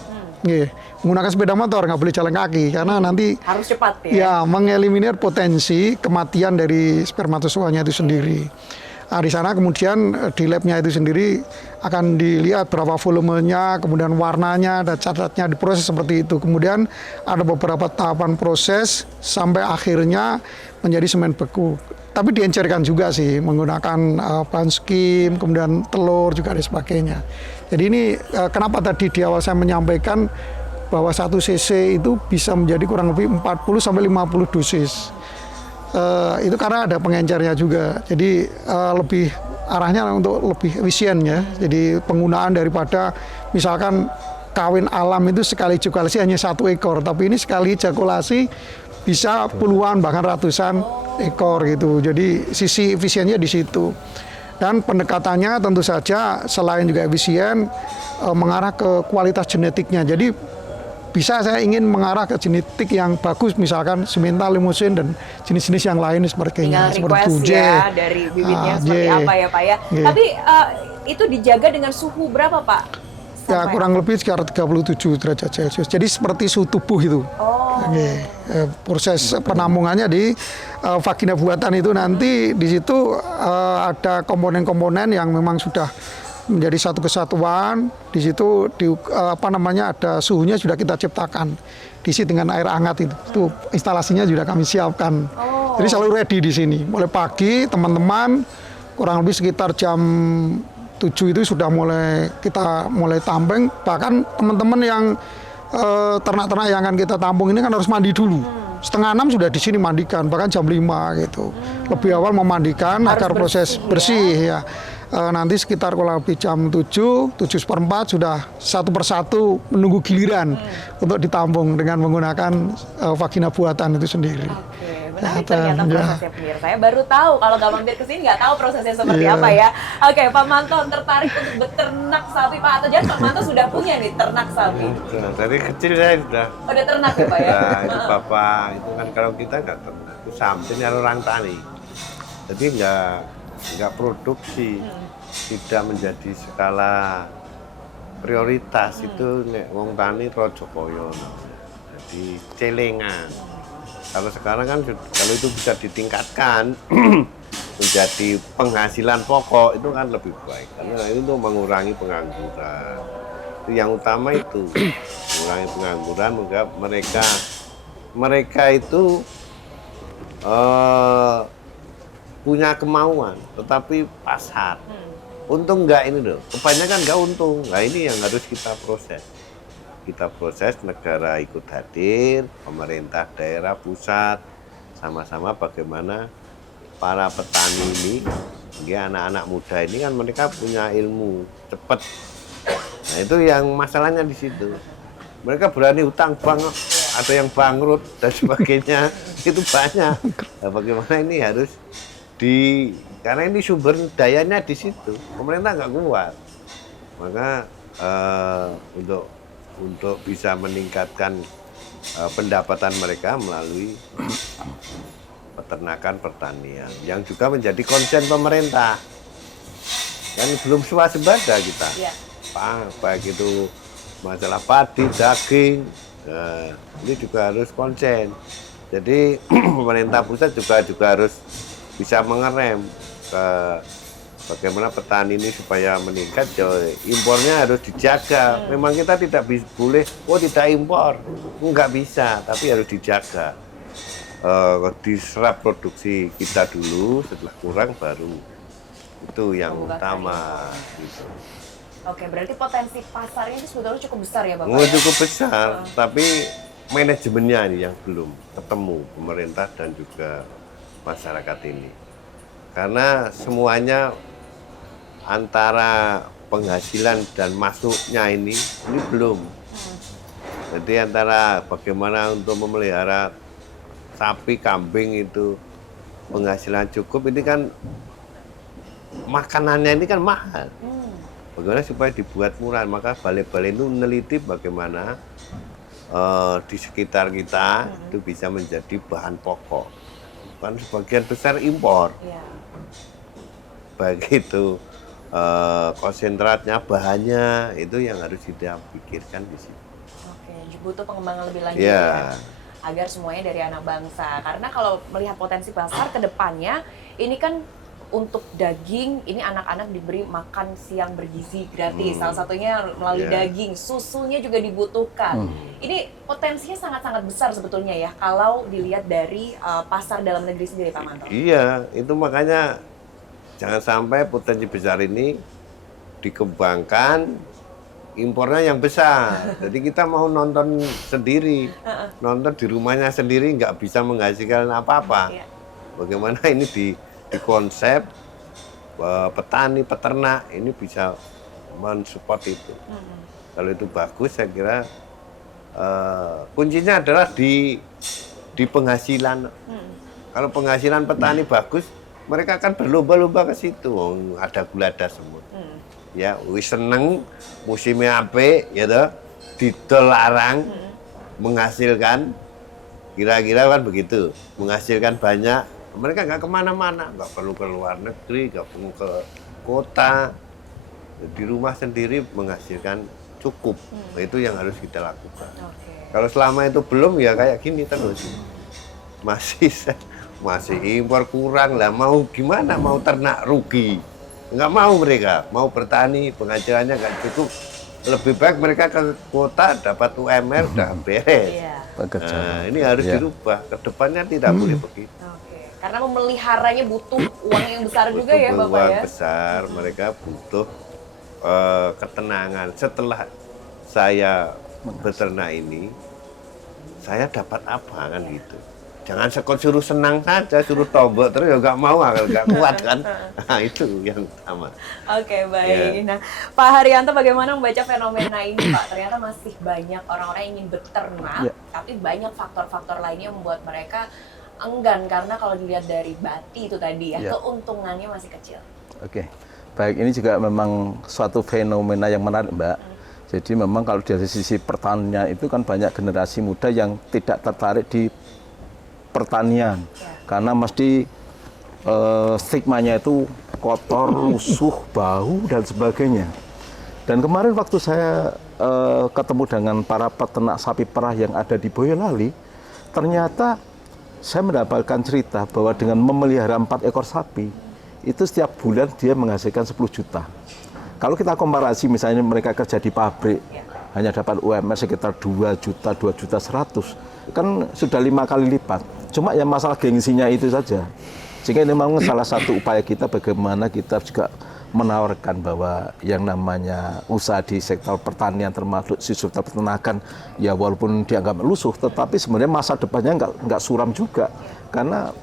Menggunakan sepeda motor, nggak boleh jalan kaki karena nanti harus cepat ya. Ya, mengeliminir potensi kematian dari spermatozoanya itu sendiri. Nah, di sana kemudian di labnya itu sendiri akan dilihat berapa volumenya, kemudian warnanya, dan catatnya diproses seperti itu. Kemudian ada beberapa tahapan proses sampai akhirnya menjadi semen beku. Tapi diencerkan juga sih menggunakan bahan skim, kemudian telur juga dan sebagainya. Jadi ini kenapa tadi di awal saya menyampaikan bahwa 1 cc itu bisa menjadi kurang lebih 40 sampai 50 dosis. Itu karena ada pengencernya juga, jadi lebih arahnya untuk lebih efisien ya. Jadi penggunaan daripada misalkan kawin alam itu sekali ejakulasi hanya 1 ekor, tapi ini sekali ejakulasi bisa puluhan bahkan ratusan ekor gitu. Jadi sisi efisiennya di situ. Dan pendekatannya tentu saja selain juga efisien mengarah ke kualitas genetiknya. Jadi bisa saya ingin mengarah ke genetik yang bagus, misalkan semental, limusin, dan jenis-jenis yang lain sebagainya. Tinggal request ya dari bibitnya seperti apa ya Pak ya. Tapi itu dijaga dengan suhu berapa Pak? Ya kurang lebih sekitar 37 derajat Celcius. Jadi seperti suhu tubuh itu. Proses penampungannya di vagina buatan itu nanti di situ ada komponen-komponen yang memang sudah menjadi satu kesatuan. Di situ ada suhunya sudah kita ciptakan, diisi dengan air hangat itu instalasinya juga kami siapkan. Jadi selalu ready di sini. Mulai pagi teman-teman kurang lebih sekitar jam 7 itu sudah kita mulai tampung. Bahkan teman-teman yang ternak-ternak yang akan kita tampung ini kan harus mandi dulu. 5:30 sudah di sini mandikan, bahkan jam 5 gitu. Lebih awal memandikan agar proses bersih ya. Nanti sekitar kurang lebih jam 7:04 sudah satu persatu menunggu giliran untuk ditampung dengan menggunakan vagina buatan itu sendiri. Oke, menarik ternyata prosesnya pemirsa. Saya baru tahu, kalau nggak mampir ke sini nggak tahu prosesnya seperti apa ya. Oke, Pak Manto tertarik untuk beternak sapi Pak, atau jangan Pak Manto sudah punya nih ternak sapi? Dari kecil saya sudah. Udah ternak ya Pak ya? Nah, itu Bapak, itu kan kalau kita nggak ternak, itu samping orang tani. Jadi nggak produksi, tidak menjadi skala prioritas. Itu nek wong tani rojo koyo, jadi celengan. Kalau sekarang kan kalau itu bisa ditingkatkan menjadi penghasilan pokok, itu kan lebih baik karena itu mengurangi pengangguran. Itu yang utama, itu mengurangi pengangguran. Mereka itu punya kemauan, tetapi pasar. Untung enggak ini loh, kebanyakan enggak untung. Nah ini yang harus kita proses. Kita proses, negara ikut hadir, pemerintah daerah, pusat, sama-sama bagaimana para petani ini, anak-anak muda ini kan mereka punya ilmu cepat. Nah itu yang masalahnya di situ. Mereka berani utang bank ada yang bangkrut dan sebagainya. Itu banyak. Nah, bagaimana ini harus karena ini sumber dayanya di situ, pemerintah nggak kuat. Maka untuk bisa meningkatkan pendapatan mereka melalui peternakan pertanian yang juga menjadi konsen pemerintah. Kan belum swasembada kita. Ya. Baik itu masalah padi, daging, ini juga harus konsen. Jadi pemerintah pusat juga harus bisa mengerem ke bagaimana petani ini supaya meningkat. Impornya harus dijaga. Memang kita tidak boleh, tidak impor, nggak bisa, tapi harus dijaga. Diserap produksi kita dulu, setelah kurang baru itu yang utama. Gitu. Oke, berarti potensi pasarnya itu sebetulnya cukup besar ya Bapak? Cukup besar, tapi manajemennya ini yang belum ketemu pemerintah dan juga masyarakat ini. Karena semuanya antara penghasilan dan masuknya ini belum. Jadi antara bagaimana untuk memelihara sapi, kambing itu penghasilan cukup, ini kan makanannya ini kan mahal. Bagaimana supaya dibuat murah, maka balai-balai itu meneliti bagaimana di sekitar kita itu bisa menjadi bahan pokok. Kan sebagian besar impor. Ya. Baik itu konsentratnya, bahannya, itu yang harus kita pikirkan di sini. Oke, butuh pengembangan lebih lanjut Ya. ya. Agar semuanya dari anak bangsa. Karena kalau melihat potensi pasar ke depannya, ini kan untuk daging, ini anak-anak diberi makan siang bergizi gratis. Salah satunya melalui daging, susunya juga dibutuhkan. Ini potensinya sangat-sangat besar sebetulnya ya, kalau dilihat dari pasar dalam negeri sendiri, Pak Manto. Iya, itu makanya jangan sampai potensi besar ini dikembangkan, impornya yang besar. Jadi kita mau nonton sendiri, nonton di rumahnya sendiri, nggak bisa menghasilkan apa-apa. Iya. Bagaimana ini di konsep petani, peternak ini bisa mensupport itu. Kalau itu bagus, saya kira kuncinya adalah di penghasilan. Kalau penghasilan petani bagus, mereka akan berlomba-lomba ke situ. Ada gula, ada semut. Ya, wis seneng musimnya apik, ya toh, didol larang, menghasilkan, kira-kira kan begitu, menghasilkan banyak. Mereka nggak kemana-mana, nggak perlu ke luar negeri, nggak perlu ke kota, di rumah sendiri menghasilkan cukup. Itu yang harus kita lakukan. Kalau selama itu belum, ya kayak gini terus, masih impor kurang lah. Mau gimana? Mau ternak rugi, nggak mau mereka. Mau bertani, penghasilannya nggak cukup. Lebih baik mereka ke kota dapat UMR udah beres. Nah, ini harus dirubah. Kedepannya tidak boleh begitu. Karena memeliharanya butuh uang yang besar juga ya Bapak uang ya? besar, mereka butuh ketenangan. Setelah saya beternak ini, saya dapat apa kan gitu. Jangan suruh senang saja, suruh tombok terus ya nggak mau, nggak kuat kan. Nah, itu yang utama. Oke, baik. Nah, Pak Haryanto bagaimana membaca fenomena ini Pak? Ternyata masih banyak orang-orang yang ingin beternak, tapi banyak faktor-faktor lainnya yang membuat mereka enggan, karena kalau dilihat dari Bati itu tadi ya, keuntungannya masih kecil. Oke, baik, ini juga memang suatu fenomena yang menarik Mbak. Jadi memang kalau dari sisi pertanian itu kan banyak generasi muda yang tidak tertarik di pertanian, karena mesti stigmanya itu kotor, lusuh, bau dan sebagainya. Dan kemarin waktu saya ketemu dengan para peternak sapi perah yang ada di Boyolali, ternyata saya mendapatkan cerita bahwa dengan memelihara 4 ekor sapi, itu setiap bulan dia menghasilkan 10 juta. Kalau kita komparasi misalnya mereka kerja di pabrik, hanya dapat UMR sekitar 2 juta, 2 juta 100, kan sudah 5 kali lipat. Cuma ya masalah gengsinya itu saja. Sehingga ini memang salah satu upaya kita bagaimana kita juga menawarkan bahwa yang namanya usaha di sektor pertanian termasuk di sektor peternakan, ya walaupun dianggap lusuh, tetapi sebenarnya masa depannya nggak suram juga, karena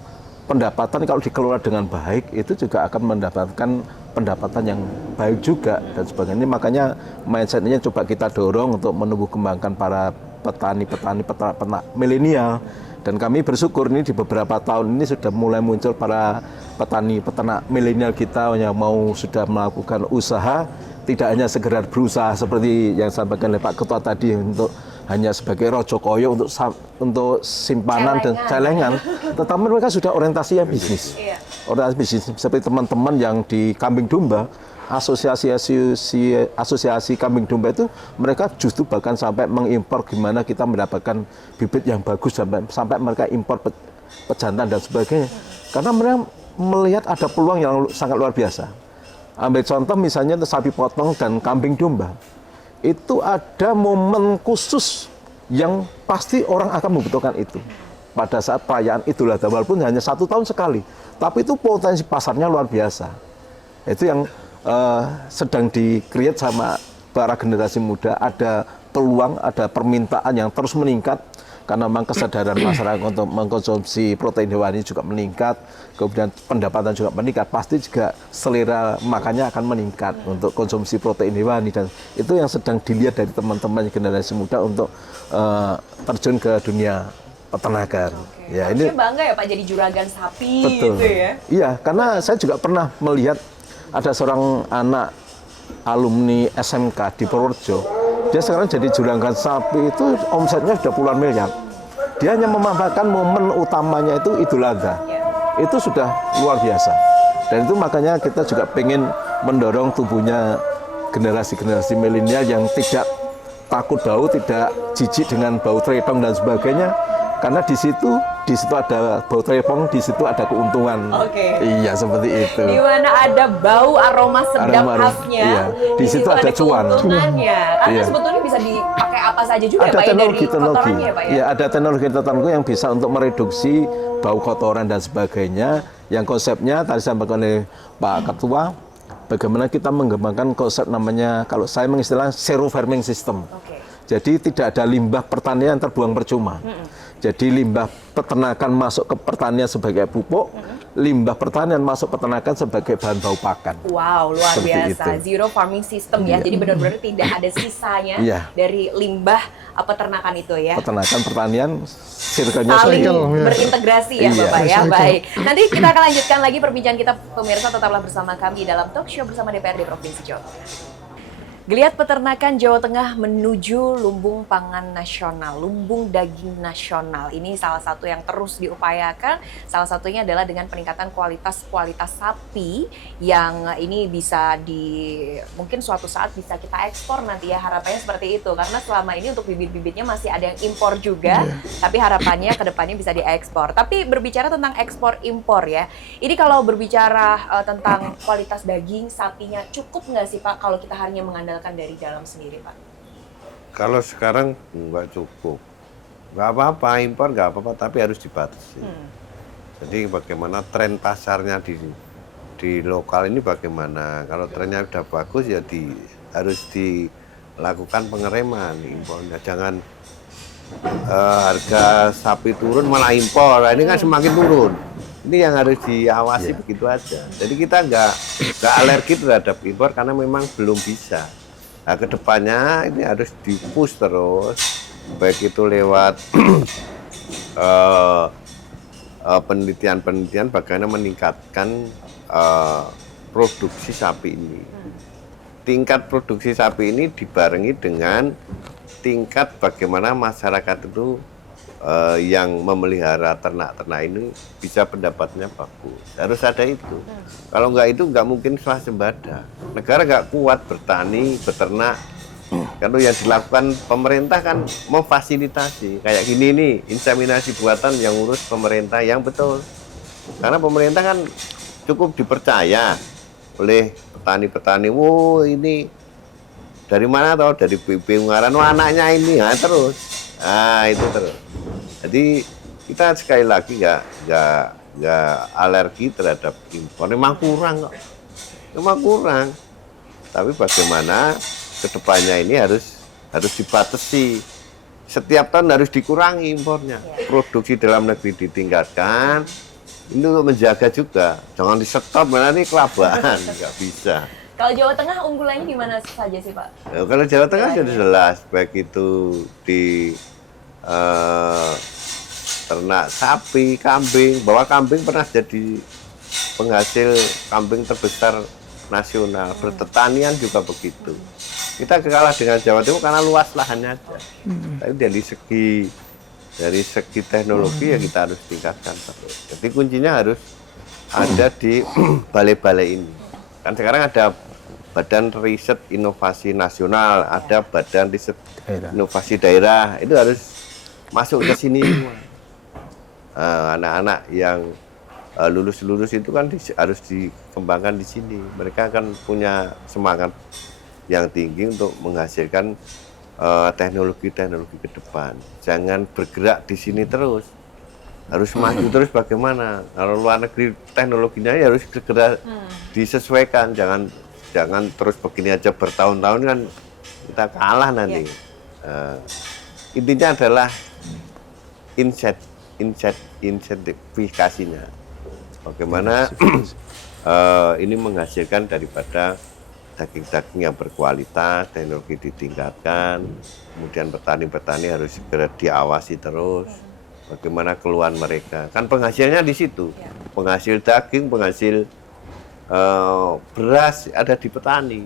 pendapatan kalau dikelola dengan baik itu juga akan mendapatkan pendapatan yang baik juga dan sebagainya. Makanya mindset-nya coba kita dorong untuk menumbuh kembangkan para petani-petani peternak milenial. Dan kami bersyukur ini di beberapa tahun ini sudah mulai muncul para petani peternak milenial kita yang mau sudah melakukan usaha, tidak hanya sekedar berusaha seperti yang disampaikan oleh Pak Ketua tadi untuk hanya sebagai rojo koyo untuk simpanan dan celengan, tetapi mereka sudah orientasi yang bisnis. Orientasi bisnis seperti teman-teman yang di Kambing Domba, asosiasi Kambing Domba itu mereka justru bahkan sampai mengimpor gimana kita mendapatkan bibit yang bagus sampai mereka impor pejantan dan sebagainya. Karena mereka melihat ada peluang yang sangat luar biasa. Ambil contoh misalnya sapi potong dan kambing domba. Itu ada momen khusus yang pasti orang akan membutuhkan itu. Pada saat perayaan Idul Adha walaupun hanya 1 tahun sekali. Tapi itu potensi pasarnya luar biasa. Itu yang sedang di-create sama para generasi muda. Ada peluang, ada permintaan yang terus meningkat. Karena memang kesadaran masyarakat untuk mengkonsumsi protein hewani juga meningkat, kemudian pendapatan juga meningkat, pasti juga selera makannya akan meningkat untuk konsumsi protein hewani, dan itu yang sedang dilihat dari teman-teman generasi muda untuk terjun ke dunia peternakan. Oke. Ya, Harusnya bangga ya Pak jadi juragan sapi. betul. Gitu ya. Iya, karena saya juga pernah melihat ada seorang anak alumni SMK di Purworejo. Dia sekarang jadi juragan sapi itu omsetnya sudah puluhan miliar. Dia hanya memanfaatkan momen utamanya itu Idul Adha. Itu sudah luar biasa. Dan itu makanya kita juga pengen mendorong tumbuhnya generasi-generasi milenial yang tidak takut bau, tidak jijik dengan bau trepong dan sebagainya. Karena di situ ada bau trepong, di situ ada keuntungan. Oke. Iya, seperti itu. Di mana ada bau aroma sedap khasnya, iya. Di situ ada cuan. Keuntungannya. Karena Iya. sebetulnya bisa dipakai apa saja juga Ada Pak ya, teknologi, dari kotorannya ya Pak ya. Ya, ada teknologi tertentu yang bisa untuk mereduksi bau kotoran dan sebagainya. Yang konsepnya tadi sampaikan oleh Pak Ketua, bagaimana kita mengembangkan konsep namanya, kalau saya mengistilahkan zero farming system. Oke. Jadi tidak ada limbah pertanian terbuang percuma. Jadi limbah peternakan masuk ke pertanian sebagai pupuk, limbah pertanian masuk peternakan sebagai bahan baku pakan. Wow, luar Seperti biasa. itu. Zero farming system ya. Iya. Jadi benar-benar tidak ada sisanya Iya. dari limbah peternakan itu ya. Peternakan pertanian circle-nya Saling Cycle, ya. berintegrasi ya Iya. Bapak ya. Cycle. Baik. Nanti kita akan lanjutkan lagi perbincangan kita, pemirsa, tetaplah bersama kami dalam talk show bersama DPRD Provinsi Jawa Tengah. Geliat peternakan Jawa Tengah menuju lumbung pangan nasional, lumbung daging nasional. Ini salah satu yang terus diupayakan. Salah satunya adalah dengan peningkatan kualitas sapi yang ini bisa mungkin suatu saat bisa kita ekspor nanti ya, harapannya seperti itu. Karena selama ini untuk bibit-bibitnya masih ada yang impor juga, tapi harapannya ke depannya bisa diekspor. Tapi berbicara tentang ekspor impor ya, ini kalau berbicara tentang kualitas daging sapinya, cukup nggak sih Pak kalau kita hanya mengandalkan dari dalam sendiri Pak? Kalau sekarang nggak cukup, nggak apa-apa impor nggak apa-apa, tapi harus dibatasi. Jadi bagaimana tren pasarnya di lokal ini bagaimana? Kalau trennya udah bagus ya harus dilakukan pengereman impornya. Jangan harga sapi turun malah impor, nah, ini kan semakin turun. Ini yang harus diawasi begitu aja. Jadi kita nggak alergi terhadap impor karena memang belum bisa. Nah, kedepannya ini harus di-push terus, baik itu lewat penelitian-penelitian bagaimana meningkatkan produksi sapi ini. Tingkat produksi sapi ini dibarengi dengan tingkat bagaimana masyarakat itu yang memelihara ternak-ternak ini bisa pendapatnya bagus. Harus ada itu. Kalau nggak itu nggak mungkin swasembada. Negara nggak kuat bertani, beternak. Kalau yang dilakukan pemerintah kan memfasilitasi. Kayak gini nih, inseminasi buatan yang urus pemerintah yang betul. Karena pemerintah kan cukup dipercaya oleh petani-petani. Wow, ini dari mana tahu? Dari BP Ungaran. Wah, anaknya ini, nah, terus. Nah, itu terus. Jadi kita sekali lagi nggak alergi terhadap impor. Memang kurang kok. Memang kurang. Tapi bagaimana kedepannya ini harus dibatasi. Setiap tahun harus dikurangi impornya. Produksi dalam negeri ditingkatkan. Ini untuk menjaga juga. Jangan di stop, mana ini kelabakan. Nggak bisa. Kalau Jawa Tengah unggulannya di mana saja sih Pak? Ya, kalau Jawa Tengah sudah jelas, baik itu di ternak sapi, kambing, bahwa kambing pernah jadi penghasil kambing terbesar nasional. Pertanian juga begitu. Kita kalah dengan Jawa Timur karena luas lahannya aja. Tapi dari segi teknologi ya kita harus tingkatkan terus. Jadi kuncinya harus ada di balai-balai ini. Kan sekarang ada Badan Riset Inovasi Nasional, ada Badan Riset Inovasi Daerah, itu harus masuk ke sini semua. Anak-anak yang lulus itu kan harus dikembangkan di sini. Mereka akan punya semangat yang tinggi untuk menghasilkan teknologi-teknologi ke depan. Jangan bergerak di sini terus. Harus maju terus bagaimana? Kalau luar negeri teknologinya ya harus segera disesuaikan. Jangan terus begini aja bertahun-tahun kan kita kalah nanti. Intinya adalah insentifikasinya. Bagaimana ini menghasilkan daripada daging-daging yang berkualitas, teknologi ditingkatkan, kemudian petani-petani harus segera diawasi terus. Bagaimana keluhan mereka? Kan penghasilannya di situ. Penghasil daging, penghasil beras ada di petani.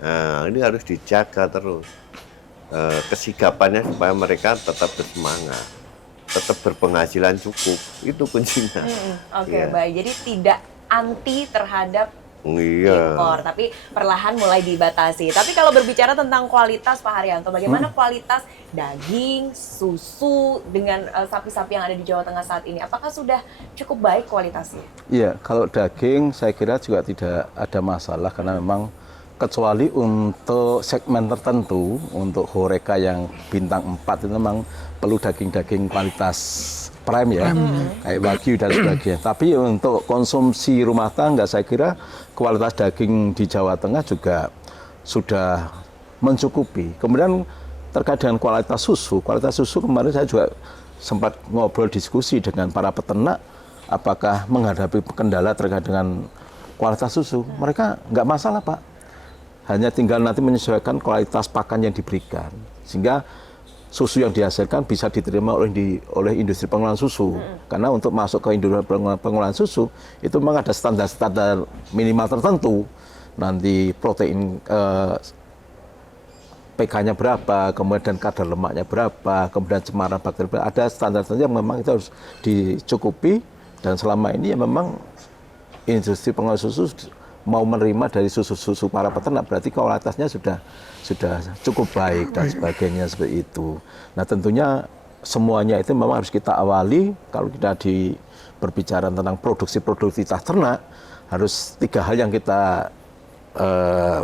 Nah, ini harus dijaga terus. Kesigapannya supaya mereka tetap bersemangat, tetap berpenghasilan cukup. Itu kuncinya. Oke, baik. Jadi tidak anti terhadap Iya. impor, tapi perlahan mulai dibatasi. Tapi kalau berbicara tentang kualitas Pak Haryanto, bagaimana kualitas daging, susu dengan sapi-sapi yang ada di Jawa Tengah saat ini? Apakah sudah cukup baik kualitasnya? Iya, kalau daging saya kira juga tidak ada masalah karena memang kecuali untuk segmen tertentu, untuk Horeca yang bintang 4 itu memang perlu daging-daging kualitas prime ya, kayak Wagyu dan sebagainya. Tapi untuk konsumsi rumah tangga saya kira kualitas daging di Jawa Tengah juga sudah mencukupi. Kemudian terkait dengan kualitas susu kemarin saya juga sempat ngobrol diskusi dengan para peternak, apakah menghadapi kendala terkait dengan kualitas susu. Mereka nggak masalah Pak, hanya tinggal nanti menyesuaikan kualitas pakan yang diberikan, sehingga susu yang dihasilkan bisa diterima oleh industri pengolahan susu. Karena untuk masuk ke industri pengolahan susu, itu memang ada standar-standar minimal tertentu. Nanti protein pK-nya berapa, kemudian kadar lemaknya berapa, kemudian cemaran bakteri berapa. Ada standar tertentu yang memang itu harus dicukupi. Dan selama ini ya memang industri pengolahan susu mau menerima dari susu-susu para peternak, berarti kualitasnya sudah cukup baik dan sebagainya seperti itu. Nah tentunya semuanya itu memang harus kita awali. Kalau kita berbicara tentang produktivitas ternak, harus 3 hal yang kita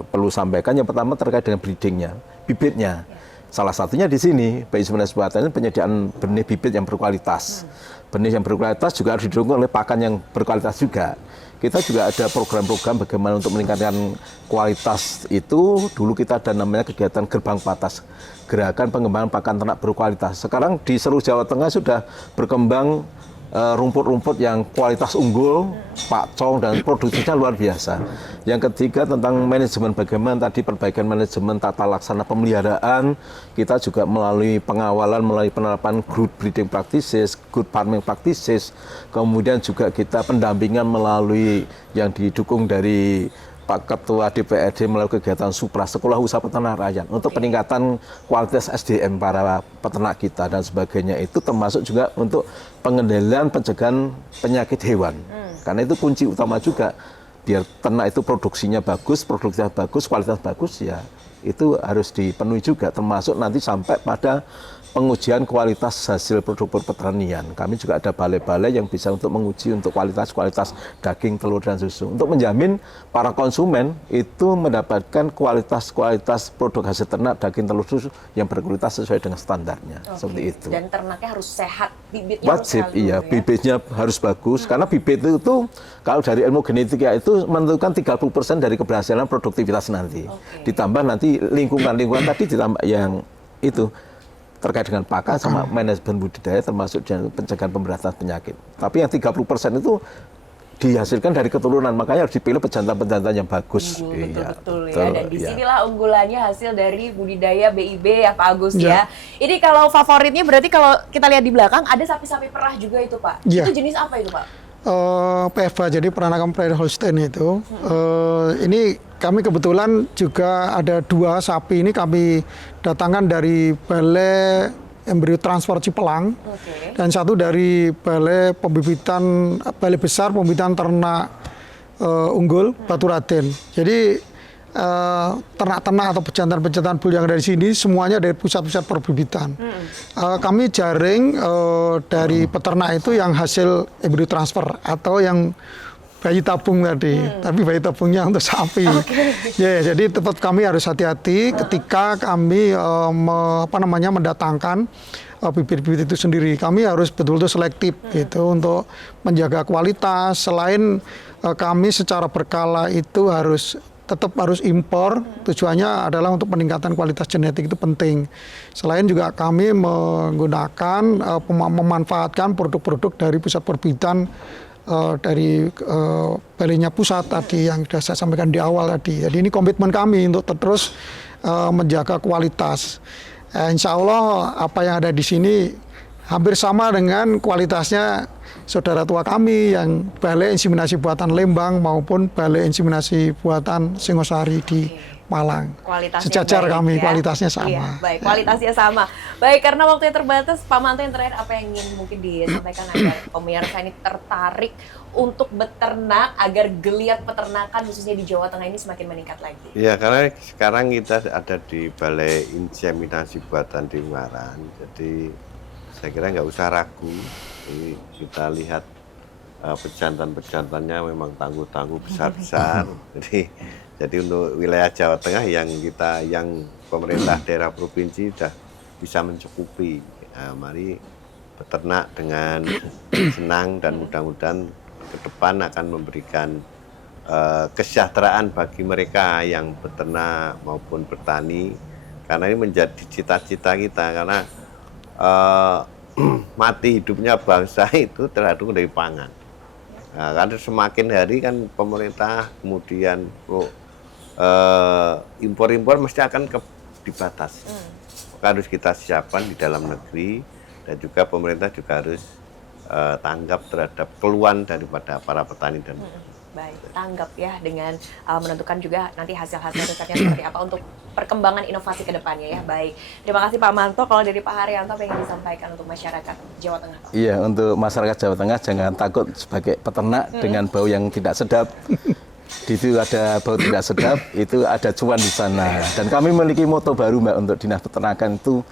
perlu sampaikan. Yang pertama terkait dengan breedingnya, bibitnya. Salah satunya di sini, BI Semenes Buatan ini penyediaan benih bibit yang berkualitas. Benih yang berkualitas juga harus didukung oleh pakan yang berkualitas juga. Kita juga ada program-program bagaimana untuk meningkatkan kualitas itu. Dulu kita ada namanya kegiatan Gerbang Patas, gerakan pengembangan pakan ternak berkualitas. Sekarang di seluruh Jawa Tengah sudah berkembang rumput-rumput yang kualitas unggul, pakcong, dan produksinya luar biasa. Yang ketiga tentang manajemen, bagaimana tadi perbaikan manajemen tata laksana pemeliharaan, kita juga melalui pengawalan, melalui penerapan good breeding practices, good farming practices, kemudian juga kita pendampingan melalui yang didukung dari Pak Ketua DPRD melalui kegiatan Supra, Sekolah Usaha Peternak Rakyat, untuk peningkatan kualitas SDM para peternak kita dan sebagainya. Itu termasuk juga untuk pengendalian pencegahan penyakit hewan. Karena itu kunci utama juga, biar ternak itu produksinya bagus, produktivitas bagus, kualitas bagus, ya itu harus dipenuhi juga, termasuk nanti sampai pada pengujian kualitas hasil produk pertanian. Kami juga ada balai-balai yang bisa untuk menguji untuk kualitas daging, telur, dan susu. Untuk menjamin para konsumen itu mendapatkan kualitas produk hasil ternak, daging, telur, susu yang berkualitas sesuai dengan standarnya. Seperti itu. Dan ternaknya harus sehat, bibitnya wajib, harus iya, ya? bibitnya harus bagus. Karena bibit itu kalau dari ilmu genetika itu menentukan 30% dari keberhasilan produktivitas nanti. Ditambah nanti lingkungan tadi ditambah yang itu terkait dengan pakan sama manajemen budidaya, termasuk dengan pencegahan pemberantasan penyakit. Tapi yang 30% itu dihasilkan dari keturunan, makanya harus dipilih pejantan-pejantan yang bagus. Unggul, Iya, betul ya. betul, Dan iya. disinilah unggulannya hasil dari budidaya BIB ya Pak Agus Ya. ya. Ini kalau favoritnya berarti kalau kita lihat di belakang ada sapi-sapi perah juga itu Pak. Ya. Itu jenis apa itu Pak? PFA, jadi peranakan Prairie Holstein itu. Ini kami kebetulan juga ada 2 sapi ini kami datangkan dari Balai Embrio Transfer Cipelang. Oke. Dan 1 dari Balai Besar Pembibitan Ternak Unggul Batu Raden. Jadi ternak-ternak atau pejantan-pejantan bul yang dari sini semuanya dari pusat-pusat perbibitan. Kami jaring dari peternak itu yang hasil embrio transfer atau yang bayi tabung tadi, tapi bayi tabungnya untuk sapi. Ya, jadi tetap kami harus hati-hati ketika kami mendatangkan bibit-bibit itu sendiri. Kami harus betul-betul selektif gitu untuk menjaga kualitas. Selain kami secara berkala itu tetap harus impor, tujuannya adalah untuk peningkatan kualitas genetik itu penting. Selain juga kami menggunakan, memanfaatkan produk-produk dari pusat perbibitan dari balainya pusat tadi yang sudah saya sampaikan di awal tadi. Jadi ini komitmen kami untuk terus menjaga kualitas. Insya Allah apa yang ada di sini hampir sama dengan kualitasnya saudara tua kami yang Balai Inseminasi Buatan Lembang maupun Balai Inseminasi Buatan Singosari di Malang. Kualitasnya sejajar baik, kami, ya. kualitasnya sama. Iya, baik, kualitasnya sama. Baik, karena waktunya terbatas, Pak Manto yang terakhir apa yang ingin mungkin disampaikan agar pemirsa ini tertarik untuk beternak agar geliat peternakan khususnya di Jawa Tengah ini semakin meningkat lagi? Ya, karena sekarang kita ada di Balai Inseminasi Buatan di Ungaran, jadi saya kira nggak usah ragu. Jadi kita lihat pejantan-pejantannya memang tangguh-tangguh besar-besar. Jadi untuk wilayah Jawa Tengah yang pemerintah daerah provinsi sudah bisa mencukupi. Nah, mari peternak dengan senang dan mudah-mudahan ke depan akan memberikan kesejahteraan bagi mereka yang beternak maupun bertani. Karena ini menjadi cita-cita kita, karena mati hidupnya bangsa itu tergantung dari pangan. Nah, karena semakin hari kan pemerintah kemudian impor-impor mesti akan dibatasi. Maka harus kita siapkan di dalam negeri dan juga pemerintah juga harus tanggap terhadap keluhan daripada para petani dan Baik, tanggap ya dengan menentukan juga nanti hasil-hasil risetnya seperti apa untuk perkembangan inovasi ke depannya ya. Baik, terima kasih Pak Manto. Kalau dari Pak Haryanto apa yang ingin disampaikan untuk masyarakat Jawa Tengah? Iya, untuk masyarakat Jawa Tengah jangan takut sebagai peternak dengan bau yang tidak sedap. Di situ ada bau tidak sedap, itu ada cuan di sana. Dan kami memiliki moto baru Mbak untuk Dinas Peternakan itu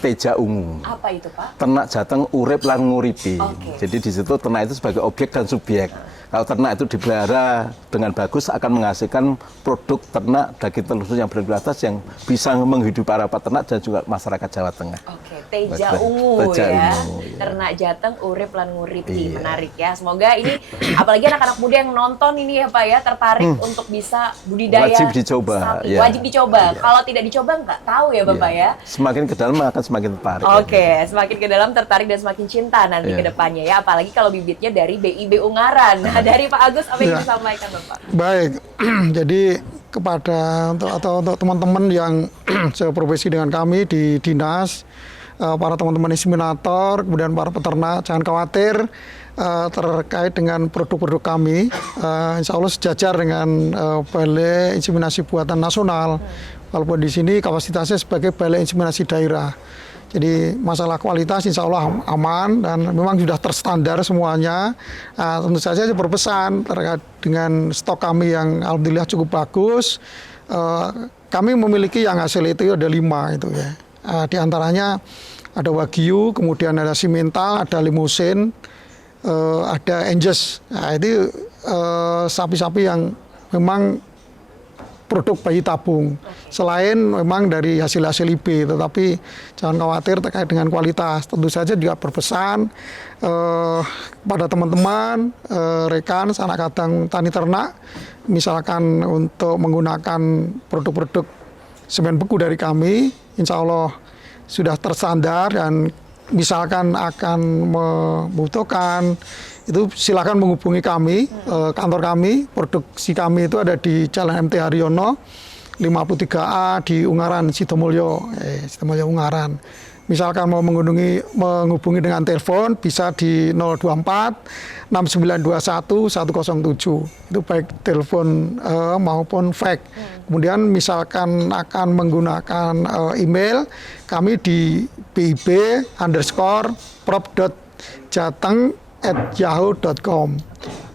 Teja Ungu. Apa itu Pak? Ternak jateng urip lan nguripi. Oke. Jadi di situ ternak itu sebagai objek dan subjek. Kalau ternak itu dipelihara dengan bagus akan menghasilkan produk ternak daging telur yang berkualitas yang bisa menghidupi para peternak dan juga masyarakat Jawa Tengah. Oke, Teja Baik. Ungu Teja ya. Ungu, ya. Ternak jateng urip lan nguripi. Iya. Menarik ya. Semoga ini apalagi anak-anak muda yang nonton ini ya Pak ya tertarik untuk bisa budidaya Wajib dicoba, sapi. ya. Wajib dicoba. Iya. Kalau tidak dicoba nggak tahu ya Bapak Iya. ya. Semakin ke dalam akan semakin tertarik. Oke, semakin ke dalam tertarik dan semakin cinta nanti Iya. ke depannya ya. Apalagi kalau bibitnya dari BIB Ungaran. Nah, dari Pak Agus apa yang Iya. disampaikan Bapak? Baik, jadi kepada untuk teman-teman yang seprofesi dengan kami di dinas, para teman-teman inseminator, kemudian para peternak, jangan khawatir terkait dengan produk-produk kami. Insya Allah sejajar dengan Balai Inseminasi Buatan Nasional. Walaupun di sini kapasitasnya sebagai Balai Inseminasi Daerah. Jadi masalah kualitas insya Allah aman dan memang sudah terstandar semuanya. Tentu saja saya berpesan terkait dengan stok kami yang alhamdulillah cukup bagus. Kami memiliki yang hasil itu ada 5 itu ya. Di antaranya ada Wagyu, kemudian ada Simmental, ada Limousin, ada Angus. Nah, itu sapi-sapi yang memang produk bayi tabung. Selain memang dari hasil-hasil IB, tetapi jangan khawatir terkait dengan kualitas. Tentu saja juga berpesan pada teman-teman, rekan, sanak kadang tani ternak, misalkan untuk menggunakan produk-produk semen beku dari kami, insya Allah sudah terstandar dan misalkan akan membutuhkan, itu silakan menghubungi kami, kantor kami, produksi kami itu ada di Jalan MT Haryono 53A di Ungaran, Sidomulyo Ungaran. Misalkan mau menghubungi dengan telepon bisa di 024 6921 107. Itu baik telepon maupun fax. Kemudian misalkan akan menggunakan email, kami di bib_prop.jateng@yahoo.com.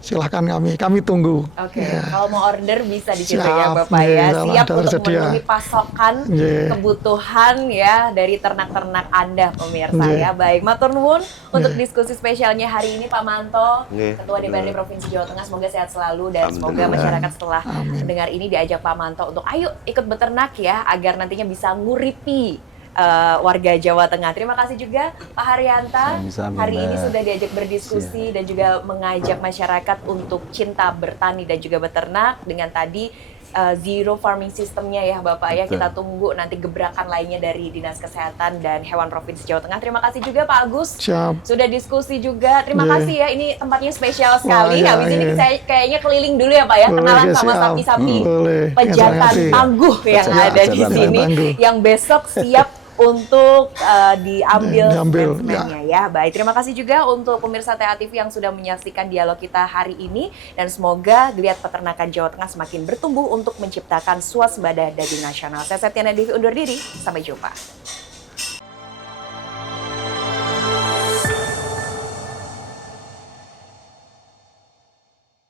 Silahkan kami tunggu. Oke, Ya. kalau mau order bisa di situ ya Siap, Bapak ya. iya, Siap ada untuk tersedia. memenuhi pasokan Iya. kebutuhan ya dari ternak-ternak Anda pemirsa Iya. ya. Baik, matur nuwun untuk diskusi spesialnya hari ini Pak Manto, Iya. Ketua DPRD Provinsi Jawa Tengah. Semoga sehat selalu dan semoga Alhamdulillah. masyarakat setelah mendengar ini diajak Pak Manto untuk ayo ikut beternak ya agar nantinya bisa nguripi warga Jawa Tengah. Terima kasih juga Pak Haryanta. Sama-sama, Hari ini Mbak. sudah diajak berdiskusi dan juga mengajak masyarakat untuk cinta bertani dan juga beternak dengan tadi zero farming systemnya ya Bapak ya. Betul. Kita tunggu nanti gebrakan lainnya dari Dinas Kesehatan dan Hewan Provinsi Jawa Tengah. Terima kasih juga Pak Agus. Siap. Sudah diskusi juga. Terima Iya. kasih ya. Ini tempatnya spesial sekali. iya, Habis ini iya. saya kayaknya keliling dulu ya Pak ya. Boleh, Kenalan ya, sama siap. sapi-sapi Boleh. pejantan Ya, saya tangguh yang Pejantan ada di tangguh. sini. Tangguh. Yang besok siap untuk diambil Diambil, spesimennya ya. Baik, terima kasih juga untuk pemirsa TA TV yang sudah menyaksikan dialog kita hari ini dan semoga geliat peternakan Jawa Tengah semakin bertumbuh untuk menciptakan swasembada daging nasional. Saya Septiana Devi undur diri, sampai jumpa.